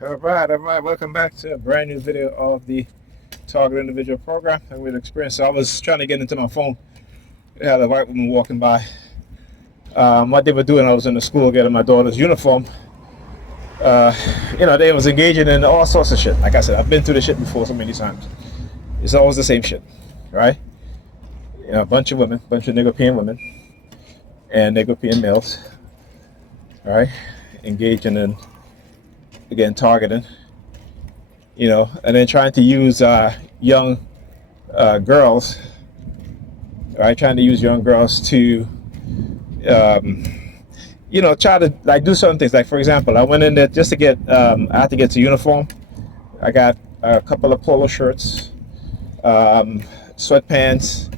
All right, welcome back to a brand new video of the Target Individual Program and with experience. So I was trying to get into my phone. I had a white woman walking by. What they were doing, I was in the school getting my daughter's uniform. They was engaging in all sorts of shit. Like I said, I've been through this shit before so many times. It's always the same shit, right? A bunch of women, bunch of Negropean women and Negropean males, all right, engaging in, again, targeting, and then trying to use young girls, right? Trying to use young girls to, try to like do certain things. Like for example, I went in there just to get, I had to get to uniform. I got a couple of polo shirts, sweatpants,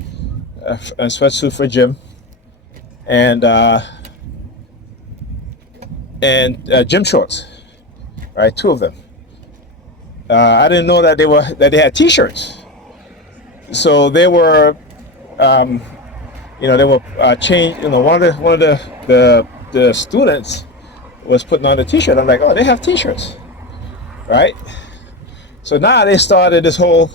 a sweatsuit for gym, and gym shorts. Right, two of them. I didn't know that they had T-shirts. So they were, they were changed. One of the students was putting on a T-shirt. I'm like, oh, they have T-shirts, right? So now they started this whole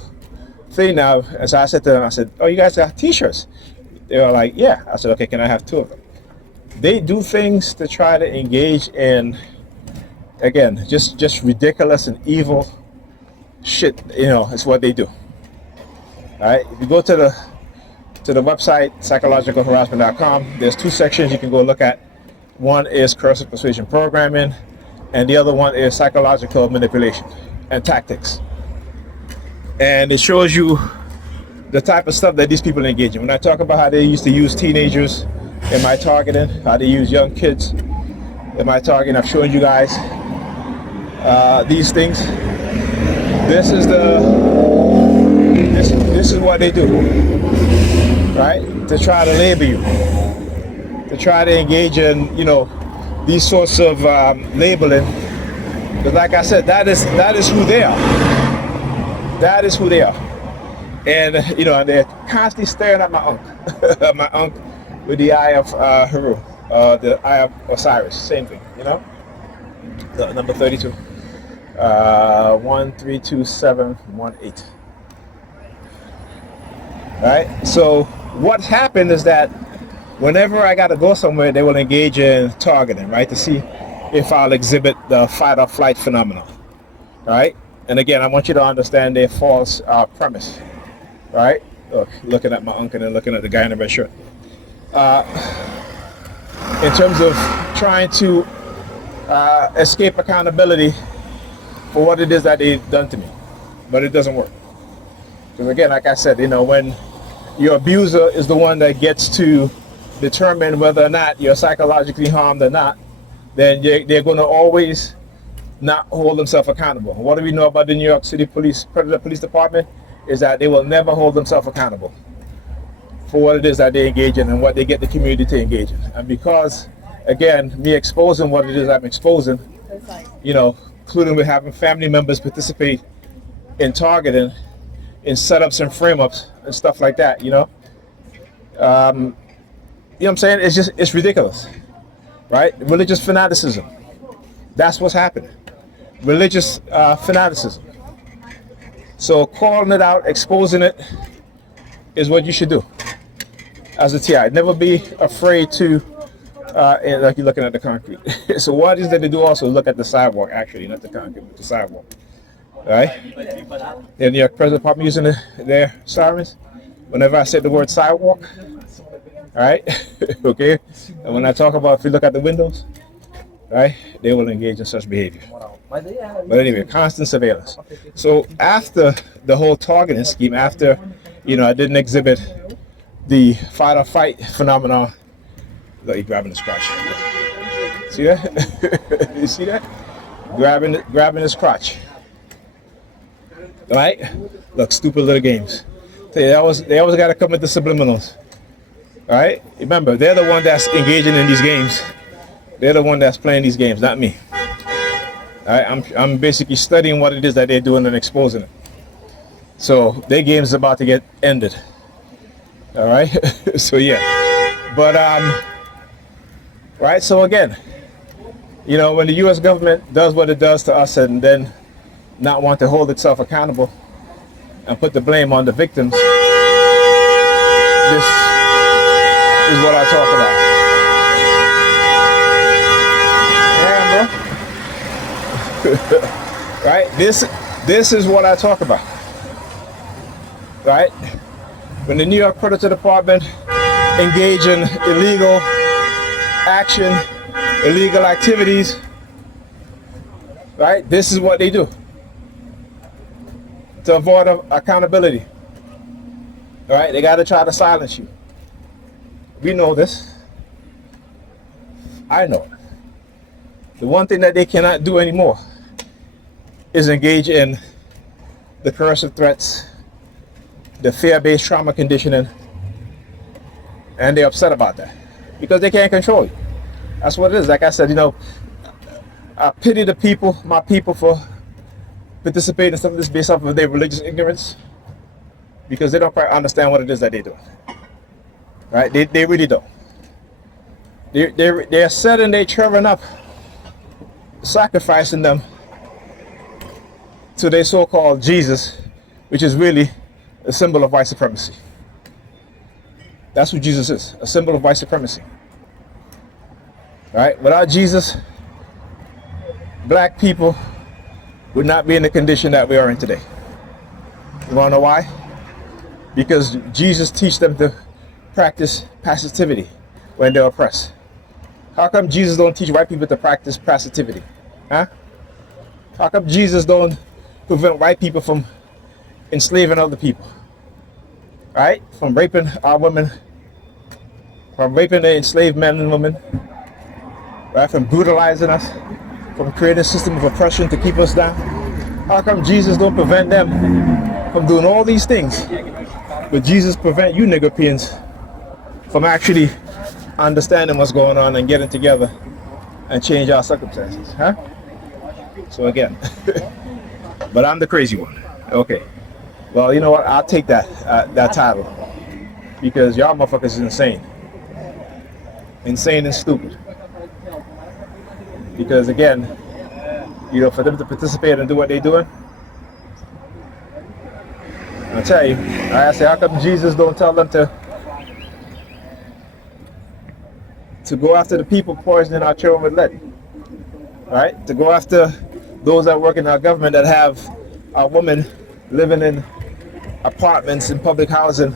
thing now. And so I said to them, I said, oh, you guys got T-shirts? They were like, yeah. I said, okay, can I have two of them? They do things to try to engage in, again, just ridiculous and evil shit. It's what they do. All right. If you go to the website psychologicalharassment.com, there's two sections you can go look at. One is coercive persuasion programming, and the other one is psychological manipulation and tactics. And it shows you the type of stuff that these people engage in. When I talk about how they used to use teenagers in my targeting, how they use young kids in my targeting, I've shown you guys these things. This is what they do, right? To try to label you, to try to engage in, these sorts of labeling. But like I said, that is who they are. That is who they are. And they're constantly staring at my unk, with the eye of Haru, the eye of Osiris, same thing, number 32. 132718. Right. So what happened is that whenever I got to go somewhere, they will engage in targeting, right, to see if I'll exhibit the fight or flight phenomenon. Right. And again, I want you to understand their false premise. Right. Look, looking at my uncle and looking at the guy in the red shirt. In terms of trying to escape accountability for what it is that they've done to me, but it doesn't work. Because again, like I said, when your abuser is the one that gets to determine whether or not you're psychologically harmed or not, then they're going to always not hold themselves accountable. What do we know about the New York City Predator Police Department is that they will never hold themselves accountable for what it is that they engage in and what they get the community to engage in. And because, again, me exposing what it is I'm exposing, including with having family members participate in targeting, in setups and frame-ups and stuff like that, you know what I'm saying? It's ridiculous, right? Religious fanaticism. That's what's happening. Religious fanaticism. So calling it out, exposing it, is what you should do as a TI. Never be afraid to, like you're looking at the concrete. So what is that they do also look at the sidewalk, actually, not the concrete, but the sidewalk. Right? And your president department using their sirens whenever I say the word sidewalk. Right? Okay? And when I talk about, if you look at the windows, right, they will engage in such behavior. But anyway, constant surveillance. So after the whole targeting scheme, after, I didn't exhibit the fight or fight phenomenon. Look, he's grabbing his crotch. See that? You see that? Grabbing his crotch. Right? Look, stupid little games. They always got to come with the subliminals. All right? Remember, they're the one that's engaging in these games. They're the one that's playing these games, not me. All right? I'm basically studying what it is that they're doing and exposing it. So their game is about to get ended. All right? So yeah. But right. So again, You know, when the U.S. government does what it does to us and then not want to hold itself accountable and put the blame on the victims, this is what I talk about. Yeah, bro. Right? This is what I talk about. Right? When the New York Predator Department engage in illegal action, illegal activities, right? This is what they do to avoid accountability. All right? They got to try to silence you. We know this. I know it. The one thing that they cannot do anymore is engage in the coercive threats, the fear-based trauma conditioning, and they're upset about that because they can't control you. That's what it is. Like I said, you know, I pity the people, my people, for participating in some of this based off of their religious ignorance, because they don't quite understand what it is that they're doing. Right? They really don't. They're setting their children up, sacrificing them to their so-called Jesus, which is really a symbol of white supremacy. That's what Jesus is, a symbol of white supremacy. Right? Without Jesus, black people would not be in the condition that we are in today. You want to know why? Because Jesus teach them to practice passivity when they're oppressed. How come Jesus don't teach white people to practice passivity? Huh? How come Jesus don't prevent white people from enslaving other people? Right? From raping our women, from raping the enslaved men and women, right? From brutalizing us, from creating a system of oppression to keep us down. How come Jesus don't prevent them from doing all these things, but Jesus prevent you Nigerians from actually understanding what's going on and getting together and change our circumstances, huh? So again, but I'm the crazy one. Okay. Well, you know what? I'll take that title, because y'all motherfuckers is insane. Insane and stupid. Because again, you know, for them to participate and do what they're doing, I'll tell you, I say, how come Jesus don't tell them to go after the people poisoning our children with lead? Right? To go after those that work in our government that have our women living in apartments in public housing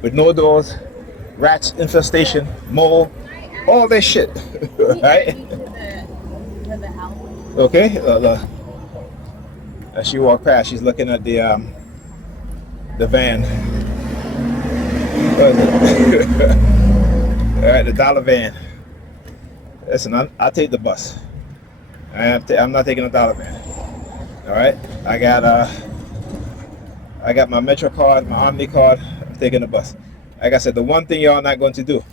with no doors, rats infestation, mold, all this shit. Right? Okay. As she walked past, she's looking at the van. What is it? All right, the dollar van. Listen, I'll take the bus. I'm not taking a dollar van. All right, I got my Metro card, my Omni card. I'm taking the bus. Like I said, the one thing y'all not going to do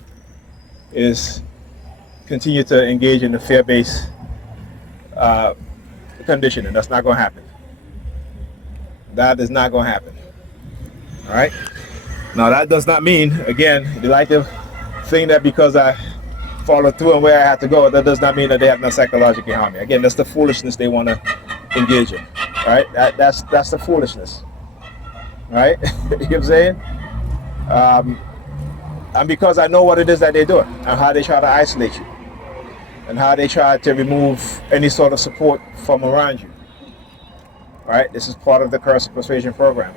is continue to engage in the fear-based conditioning. That's not going to happen. That is not going to happen. All right. Now that does not mean, again, they like to think that because I followed through and where I had to go, that does not mean that they have not psychologically harmed me. Again, that's the foolishness they want to engage in. All right. That's the foolishness. All right. You know what I'm saying? And because I know what it is that they're doing and how they try to isolate you and how they try to remove any sort of support from around you. All right. This is part of the coercive persuasion program.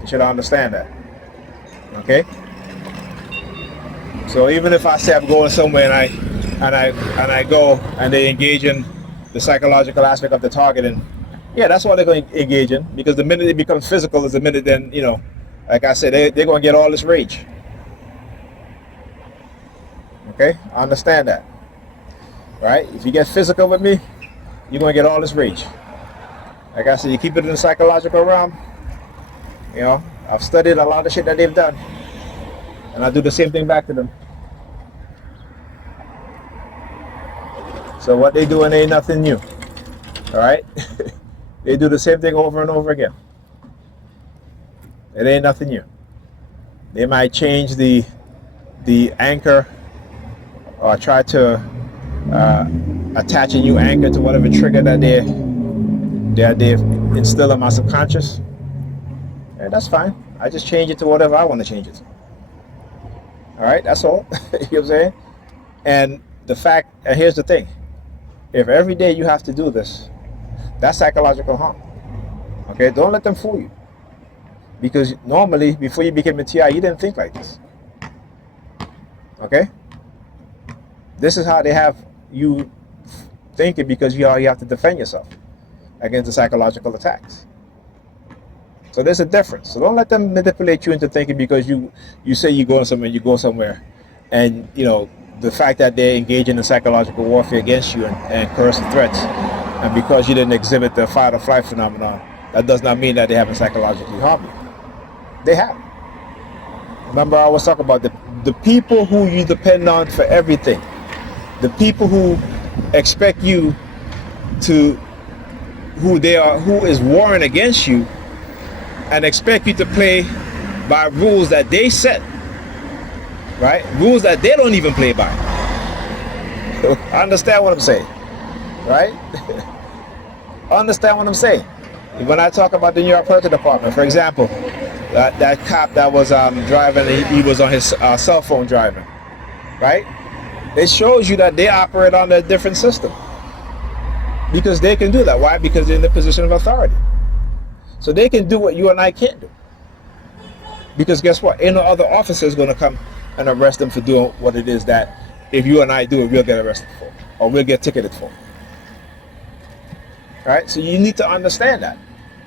You should understand that. Okay. So even if I say I'm going somewhere and I go and they engage in the psychological aspect of the targeting, yeah, that's what they're going to engage in, because the minute it becomes physical is the minute then, you know, like I said, they're going to get all this rage. Okay, I understand that. Right? If you get physical with me, you're going to get all this rage. Like I said, you keep it in the psychological realm. You know, I've studied a lot of shit that they've done, and I do the same thing back to them. So what they doing ain't nothing new. All right? They do the same thing over and over again. It ain't nothing new. They might change the anchor or try to attach a new anchor to whatever trigger that they've instilled in my subconscious. And that's fine. I just change it to whatever I want to change it to. All right, that's all. You know what I'm saying? And here's the thing. If every day you have to do this, that's psychological harm. Okay, don't let them fool you. Because normally, before you became a TI, you didn't think like this. Okay? This is how they have you thinking, because you have to defend yourself against the psychological attacks. So there's a difference. So don't let them manipulate you into thinking because you say you go somewhere, and the fact that they're engaging in psychological warfare against you and coercive threats, and because you didn't exhibit the fight or flight phenomenon, that does not mean that they haven't psychologically harmed you. They have. Remember, I was talking about the people who you depend on for everything, the people who expect you to, who is warring against you, and expect you to play by rules that they set, right? Rules that they don't even play by. Understand what I'm saying, right? Understand what I'm saying. When I talk about the New York Police Department, for example, that cop that was driving, he was on his cell phone driving, right? It shows you that they operate on a different system, because they can do that. Why? Because they're in the position of authority. So they can do what you and I can't do. Because guess what? Ain't no other officer is going to come and arrest them for doing what it is that if you and I do it, we'll get arrested for, or we'll get ticketed for. Right? So you need to understand that.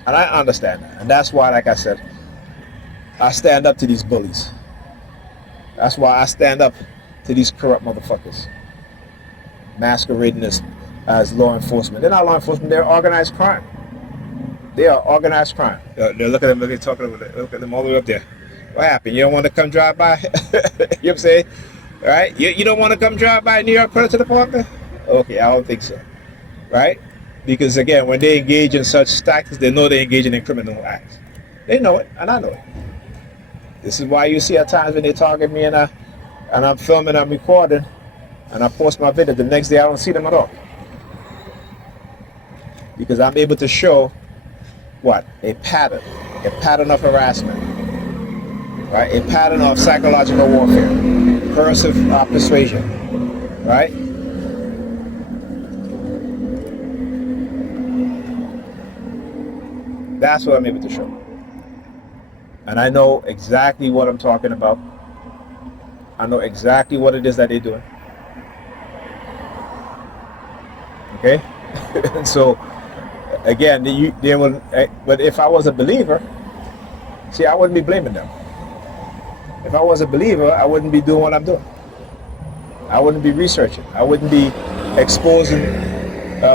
And I understand that. And that's why, like I said, I stand up to these bullies. That's why I stand up to these corrupt motherfuckers masquerading as law enforcement. They're not law enforcement, they're organized crime. They are organized crime. Look at them, talking over there. Look at them all the way up there. What happened? You don't want to come drive by? You know what I'm saying? Right? You don't want to come drive by New York Predators Dept? Okay, I don't think so. Right? Because again, when they engage in such tactics, they know they're engaging in criminal acts. They know it, and I know it. This is why you see at times when they target me and I'm filming, I'm recording, and I post my video, the next day I don't see them at all. Because I'm able to show what? A pattern of harassment, right? A pattern of psychological warfare, coercive persuasion, right? That's what I'm able to show. And I know exactly what I'm talking about. I know exactly what it is that they're doing. Okay? And so, again, they will. But if I was a believer, see, I wouldn't be blaming them. If I was a believer, I wouldn't be doing what I'm doing. I wouldn't be researching. I wouldn't be exposing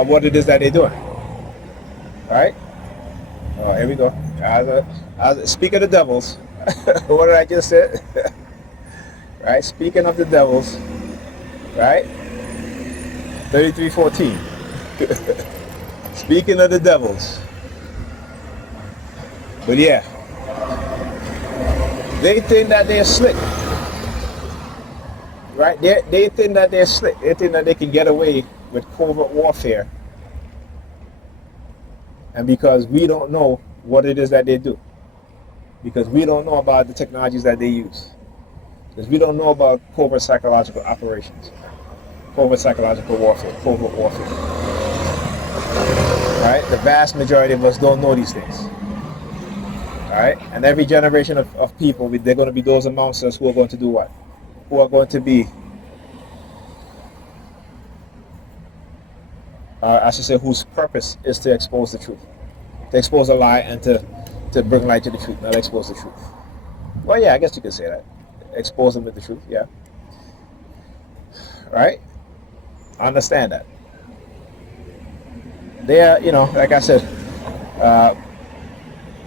what it is that they're doing. All right? Here we go. Speak of the devils. What did I just say? Right? Speaking of the devils. Right? 33:14. Speaking of the devils. But yeah, they think that they're slick. Right? They think that they're slick. They think that they can get away with covert warfare. And because we don't know what it is that they do. Because we don't know about the technologies that they use. Because we don't know about covert psychological operations. Covert psychological warfare. Covert warfare. Right? The vast majority of us don't know these things. Alright? And every generation of people, they're going to be those amongst us who are going to do what? Who are going to be, I should say, whose purpose is to expose the truth. To expose a lie and to bring light to the truth, not expose the truth. Well, yeah, I guess you could say that. Expose them with the truth, yeah. Right? I understand that. They are, like I said,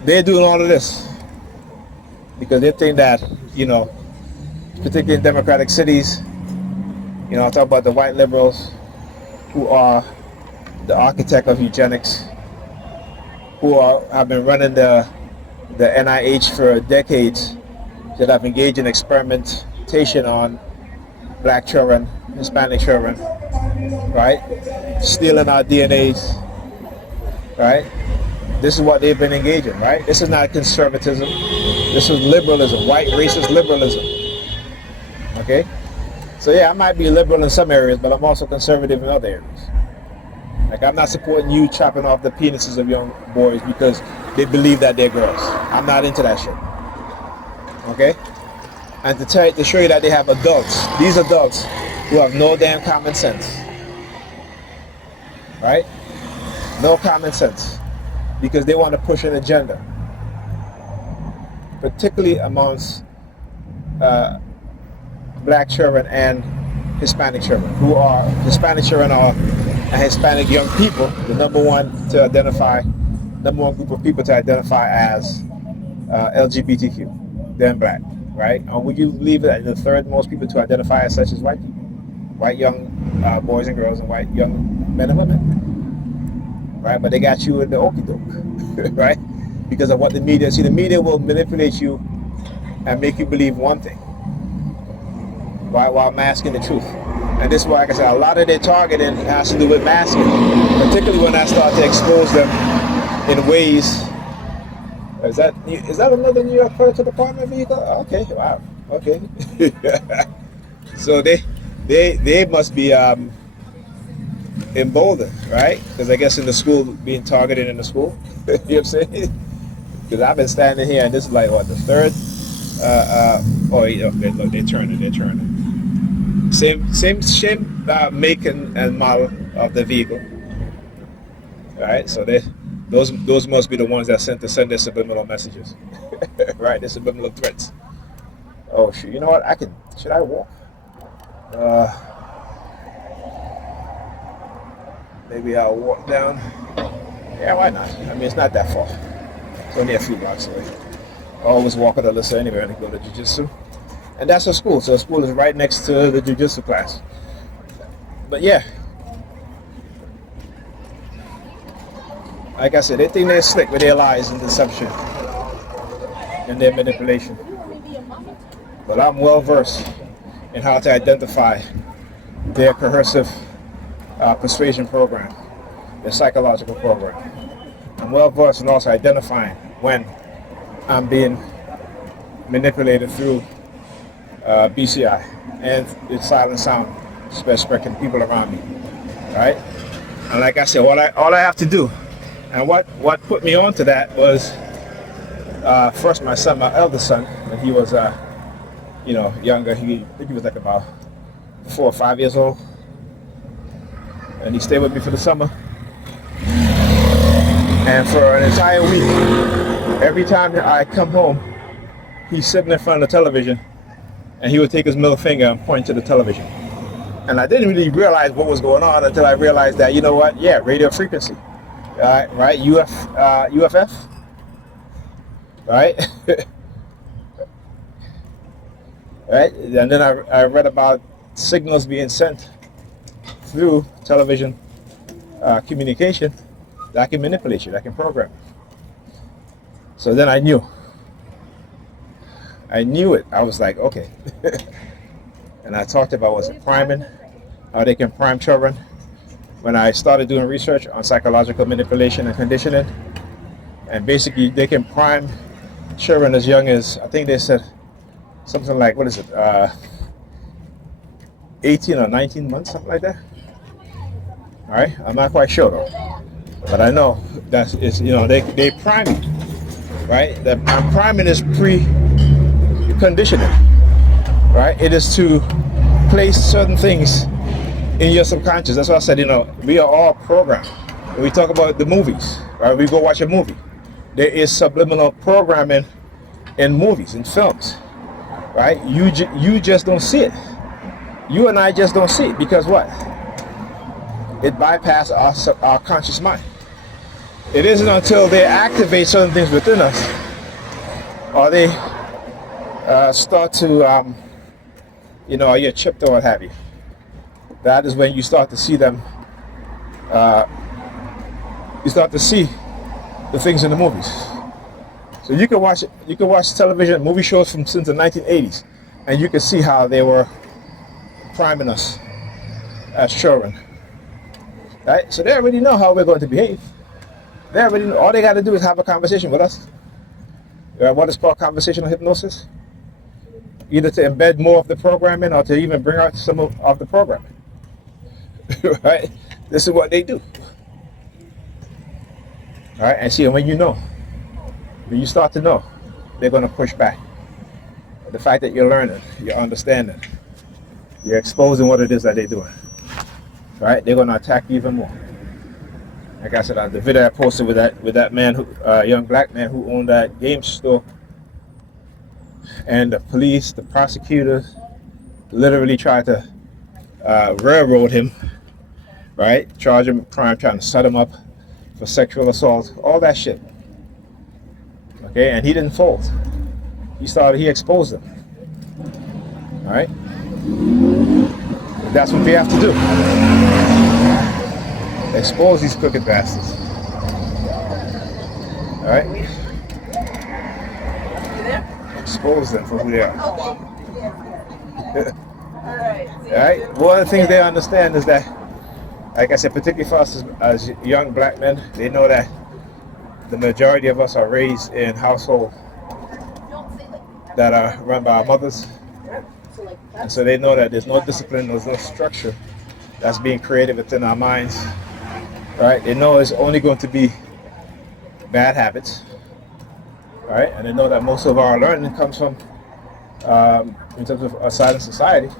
they're doing all of this because they think that, particularly in democratic cities, I talk about the white liberals who are the architect of eugenics, who have been running the NIH for decades, that have engaged in experimentation on black children, Hispanic children, right? Stealing our DNAs, right? This is what they've been engaging, right? This is not conservatism. This is liberalism, white racist liberalism. Okay? So yeah, I might be liberal in some areas, but I'm also conservative in other areas. Like, I'm not supporting you chopping off the penises of young boys because they believe that they're girls. I'm not into that shit. Okay? And to show you that they have adults, these adults who have no damn common sense. Right? No common sense. Because they want to push an agenda. Particularly amongst black children and Hispanic children, Hispanic children are and Hispanic young people, the number one group of people to identify as LGBTQ, then black, right? And would you believe that the third most people to identify as such is white people? White young boys and girls and white young men and women, right? But they got you in the okie doke, right? Because of what the media, the media will manipulate you and make you believe one thing, while masking the truth. And this is why, like I said, a lot of their targeting has to do with masking, particularly when I start to expose them in ways. Is that another New York Fire Department vehicle? Okay, wow, okay. So they must be emboldened, right? Because I guess in the school, being targeted in the school, you know what I'm saying? Because I've been standing here and this is like, what, the third? Look, they're turning. Same make and model of the vehicle. All right, so those must be the ones that send their subliminal messages, right? Their subliminal threats. Oh shoot! You know what? Should I walk? Maybe I'll walk down. Yeah, why not? I mean, it's not that far. It's only a few blocks away. I always walk with Alyssa anyway when I go to jiu-jitsu. And that's her school. So her school is right next to the jiu-jitsu class. But yeah. Like I said, they think they're slick with their lies and deception and their manipulation. But I'm well versed in how to identify their coercive persuasion program, their psychological program. I'm well versed in also identifying when I'm being manipulated through BCI and its silent sound spectrum people around me, right? And like I said, all I have to do, and what put me onto that was first my eldest son, when he was younger. I think he was like about 4 or 5 years old, and he stayed with me for the summer. And for an entire week, every time I come home, he's sitting in front of the television, and he would take his middle finger and point to the television. And I didn't really realize what was going on until I realized that, you know what? Yeah, radio frequency, right? UFF, right? Right? And then I read about signals being sent through television communication that can manipulate you, that can program you. So then I knew it. I was like, okay. And I talked about, priming, how they can prime children. When I started doing research on psychological manipulation and conditioning, and basically they can prime children as young as, I think they said something like, 18 or 19 months, something like that. All right, I'm not quite sure though, but I know that it's, they prime you, right? That priming is pre-conditioning, right? It is to place certain things in your subconscious. That's why I said, we are all programmed. When we talk about the movies, right? We go watch a movie. There is subliminal programming in movies, in films, right? You just don't see it. You and I just don't see it because what? It bypasses our conscious mind. It isn't until they activate certain things within us, or they start to, or you're chipped or what have you. That is when you start to see them. You start to see the things in the movies. So you can watch television, movie shows since the 1980s, and you can see how they were priming us as children Right? So they already know how we're going to behave. They already know. All they got to do is have a conversation with us. What is called conversational hypnosis. Either to embed more of the programming or to even bring out some of the programming. Right? This is what they do. All right? And see, when you start to know, they're going to push back. The fact that you're learning, you're understanding, you're exposing what it is that they're doing. Right? They're going to attack you even more. Like I said, the video I posted with that man, young black man who owned that game store, and the police, the prosecutors, literally tried to railroad him, right? Charge him with crime, trying to set him up for sexual assault, all that shit. Okay, and he didn't fold. He exposed them. All right? That's what we have to do. Expose these crooked bastards. All right? Expose them for who they are. All right? One of the things they understand is that, like I said, particularly for us as young black men, they know that the majority of us are raised in households that are run by our mothers. And so they know that there's no discipline, there's no structure that's being created within our minds. Right? They know it's only going to be bad habits. Right? And they know that most of our learning comes from, in terms of our side of society,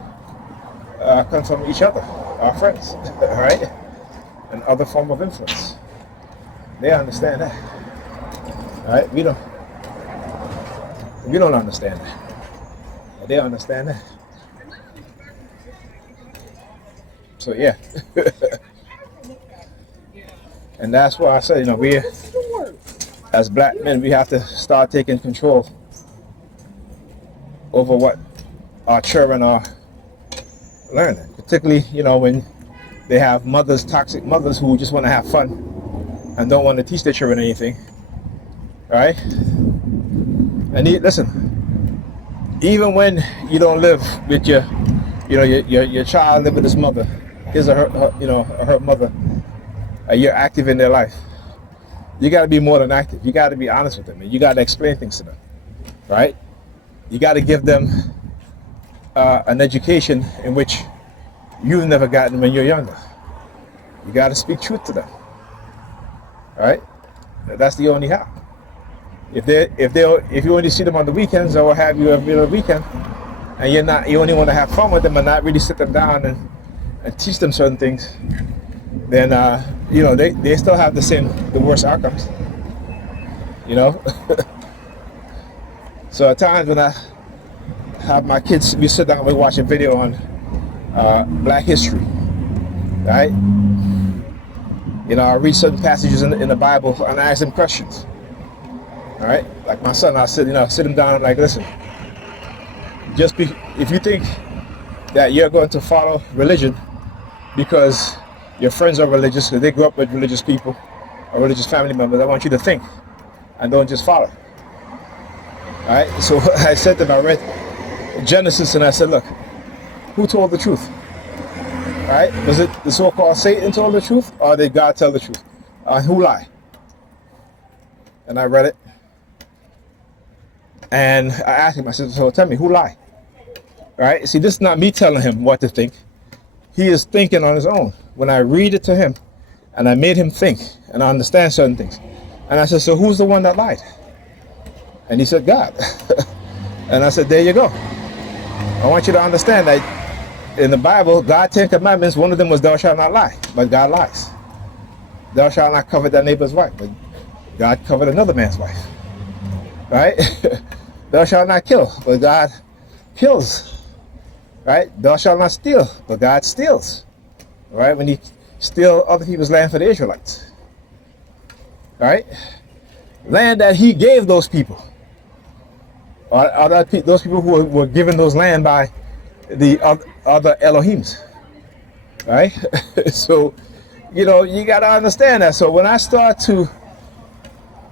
comes from each other, our friends, right? And other form of influence. They understand that. Right? We don't understand that. But they understand that. So yeah. And that's why I said, we as black men, we have to start taking control over what our children are learning. Particularly, when they have toxic mothers who just want to have fun and don't want to teach their children anything. Right? And listen, even when you don't live with your child live with his mother, his or her mother, you're active in their life. You got to be more than active. You got to be honest with them, and you got to explain things to them, right? You got to give them an education in which you've never gotten when you're younger. You got to speak truth to them, right? That's the only how. If you only see them on the weekends or what have you every other weekend, and you only want to have fun with them and not really sit them down and teach them certain things, then they still have the worst outcomes. So at times when I have my kids, we sit down and we watch a video on Black history, right? I read certain passages in the Bible and I ask them questions. All right, like my son, I sit him down and like, listen, if you think that you're going to follow religion because your friends are religious, because they grew up with religious people or religious family members, I want you to think and don't just follow. All right, so I said to them, I read Genesis and I said, look, who told the truth? All right, was it the so-called Satan told the truth, or did God tell the truth? Who lied? And I read it. And I asked him, I said, so tell me, who lied? Right? See, this is not me telling him what to think. He is thinking on his own. When I read it to him, and I made him think, and I understand certain things. And I said, so who's the one that lied? And he said, God. And I said, there you go. I want you to understand that in the Bible, God's 10 commandments, one of them was thou shalt not lie, but God lies. Thou shalt not covet thy neighbor's wife, but God covered another man's wife. Right? Thou shalt not kill, but God kills. Right? Thou shalt not steal, but God steals. Right? When he steal other people's land for the Israelites. Right? Land that he gave those people. Or those people who were given those land by the other Elohims. Right? So, you got to understand that. So when I start to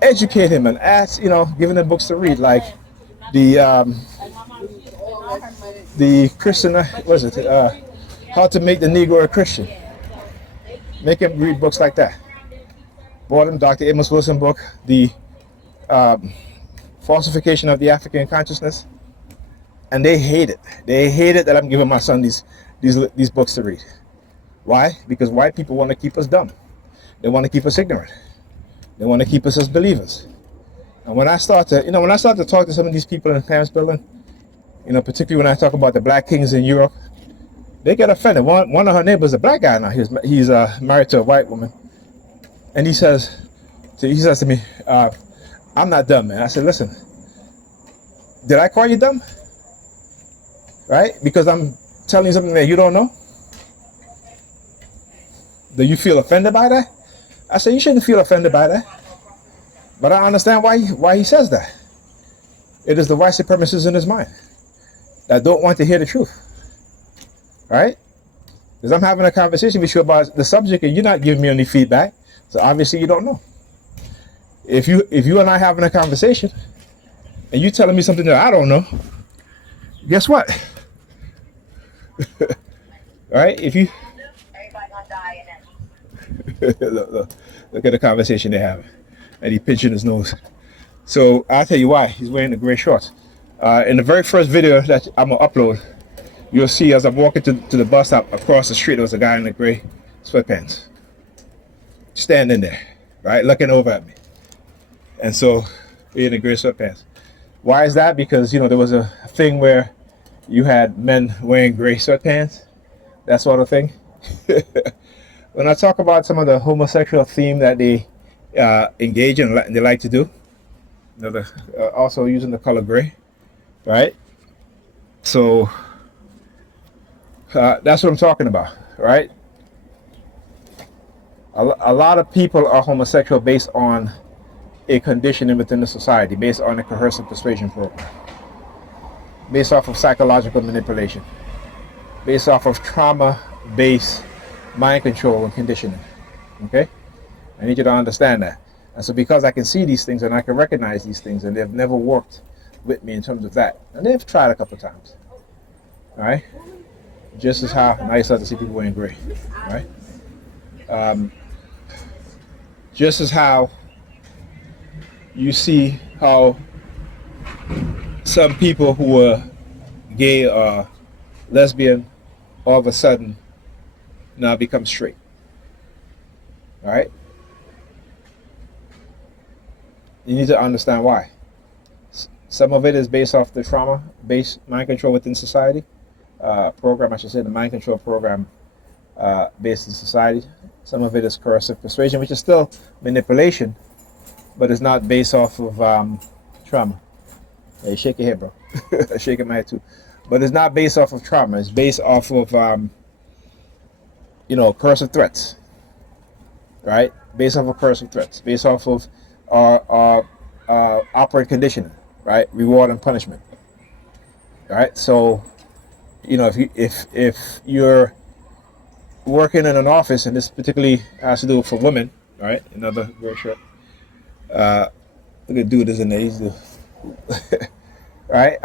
educate him and ask, giving him books to read, like the Christian, what is it? How to Make the Negro a Christian. Make him read books like that. Bought him Dr. Amos Wilson book, The Falsification of the African Consciousness, and they hate it. They hate it that I'm giving my son these books to read. Why? Because white people want to keep us dumb. They want to keep us ignorant. They want to keep us as believers. And when I start to talk to some of these people in the Parents Building, particularly when I talk about the black kings in Europe, they get offended. One of her neighbors, a black guy now, he's married to a white woman, and he says to me, "I'm not dumb, man." I said, "Listen, did I call you dumb? Right? Because I'm telling you something that you don't know? Do you feel offended by that?" I said, "You shouldn't feel offended by that. But I understand why he says that. It is the white supremacists in his mind that don't want to hear the truth. Right? Because I'm having a conversation with you about the subject and you're not giving me any feedback. So obviously you don't know. If you and I having a conversation and you telling me something that I don't know, guess what? Right? If you everybody gonna die in it. Look at the conversation they're having. And he pinching his nose. So I'll tell you why. He's wearing the gray shorts. In the very first video that I'm gonna upload, you'll see as I'm walking to the bus stop across the street, there was a guy in the gray sweatpants standing there, right, looking over at me. And so in the gray sweatpants. Why is that? Because there was a thing where you had men wearing gray sweatpants, that sort of thing. When I talk about some of the homosexual theme that they engage in and they like to do, also using the color gray, right? So that's what I'm talking about, right? A lot of people are homosexual based on a conditioning within the society, based on a coercive persuasion program, based off of psychological manipulation, based off of trauma-based mind control and conditioning. Okay? I need you to understand that. And so because I can see these things and I can recognize these things, and they've never worked with me in terms of that, and they've tried a couple of times, all right? Just as how, now you start to see people wearing gray, right? Just as how you see how some people who were gay or lesbian all of a sudden now become straight, all right? You need to understand why. Some of it is based off the trauma-based mind control within society. Program, I should say, the mind control program based in society. Some of it is coercive persuasion, which is still manipulation, but it's not based off of trauma. Hey, shake your head, bro. Shaking my head too. But it's not based off of trauma. It's based off of, coercive threats, right? Based off of coercive threats. Based off of our operant conditioning, right? Reward and punishment. All right. So, if you're working in an office, and this particularly has to do for women, all right? Another gray shirt. Look at dude is in there. He's the right.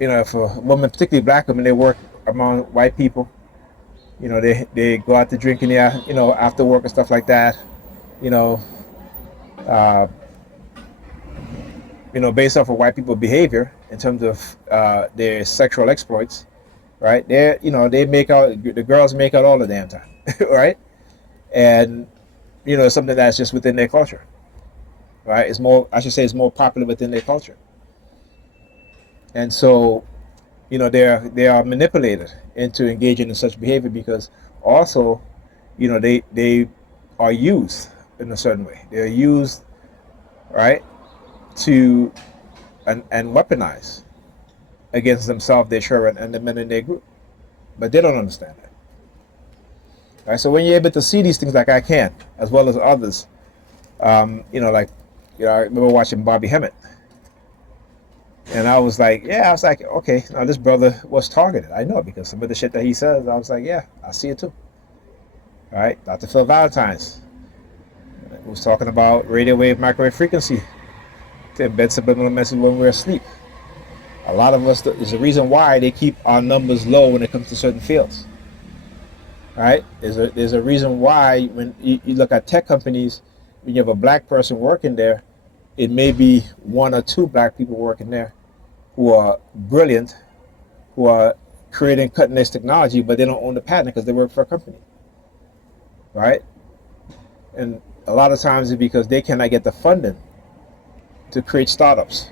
If a woman, particularly black women, they work among white people. They go out to drink in there, after work and stuff like that. Based off of white people behavior in terms of their sexual exploits, right? They make out, the girls make out all the damn time, right? And it's something that's just within their culture, right? It's more popular within their culture. And so, they are manipulated into engaging in such behavior because also, they are used in a certain way. They're used, right, to and weaponize against themselves, their children, and the men in their group. But they don't understand that. All right, so when you're able to see these things like I can, as well as others, I remember watching Bobby Hemmett. And I was like, okay, now this brother was targeted. I know, because some of the shit that he says, I was like, yeah, I see it too. All right, Dr. Phil Valentine's was talking about radio wave, microwave frequency to embed subliminal message when we're asleep. A lot of us, is the reason why they keep our numbers low when it comes to certain fields. right? There's a reason why when you look at tech companies, when you have a black person working there, it may be one or two black people working there who are brilliant, who are creating cutting edge technology, but they don't own the patent because they work for a company, right? And a lot of times it's because they cannot get the funding to create startups,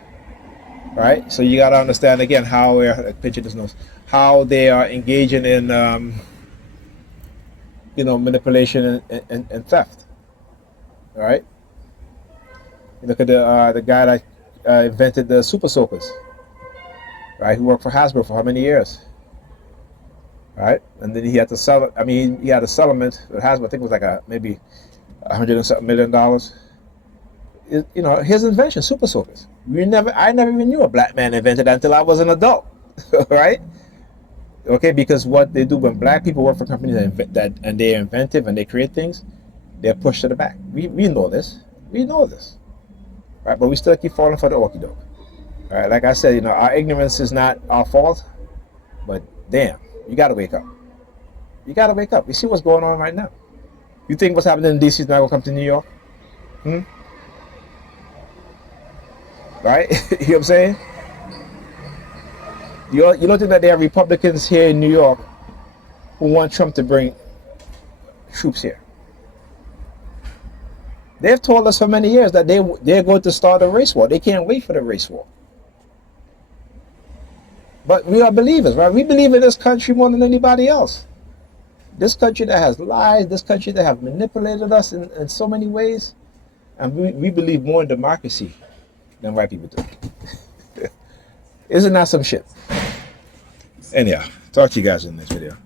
right? So you got to understand again how we're pitching this nose, how they are engaging in manipulation and theft. All right. You look at the guy that invented the super soakers, right? Who worked for Hasbro for how many years, right? And then he had to sell it. I mean, he had a settlement with Hasbro. I think it was like maybe $100 and something million. His invention, super soakers. I never even knew a black man invented that until I was an adult, right? Okay, because what they do when black people work for companies and they're inventive and they create things, they're pushed to the back. We know this. We know this, right? But we still keep falling for the okie doke. All right, like I said, our ignorance is not our fault, but damn, you got to wake up. You got to wake up. You see what's going on right now. You think what's happening in D.C. is not going to come to New York? Right? You know what I'm saying? You don't think that there are Republicans here in New York who want Trump to bring troops here? They've told us for many years that they're going to start a race war. They can't wait for the race war. But we are believers, right? We believe in this country more than anybody else. This country that has lied, this country that have manipulated us in so many ways. And we believe more in democracy than white people do. Isn't that some shit? Anyhow, talk to you guys in this video.